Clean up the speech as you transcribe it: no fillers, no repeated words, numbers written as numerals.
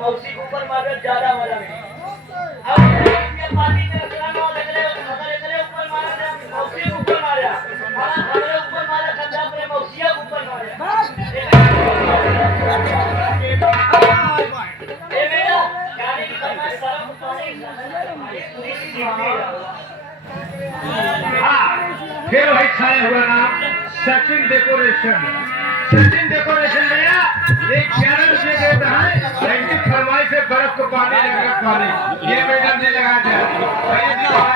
मौसी के ऊपर मारे ज्यादा मजा नहीं अब ये पानी से चलाना लगले ऊपर मारा मौसी के ऊपर मारा हमारे ऊपर मारा खंडा अपने मौसिया के ऊपर मारा ए मेरा गाड़ी की बदमाश सारा पानी हाँ फिर वही छाया हुआ नाम सचिन डेकोरेशन। सचिन डेकोरेशन भैया एक 11 रुपये देता है लेकिन फरमाई से बर्फ को पानी लगा पानी ये मैडम ने लगा दिया।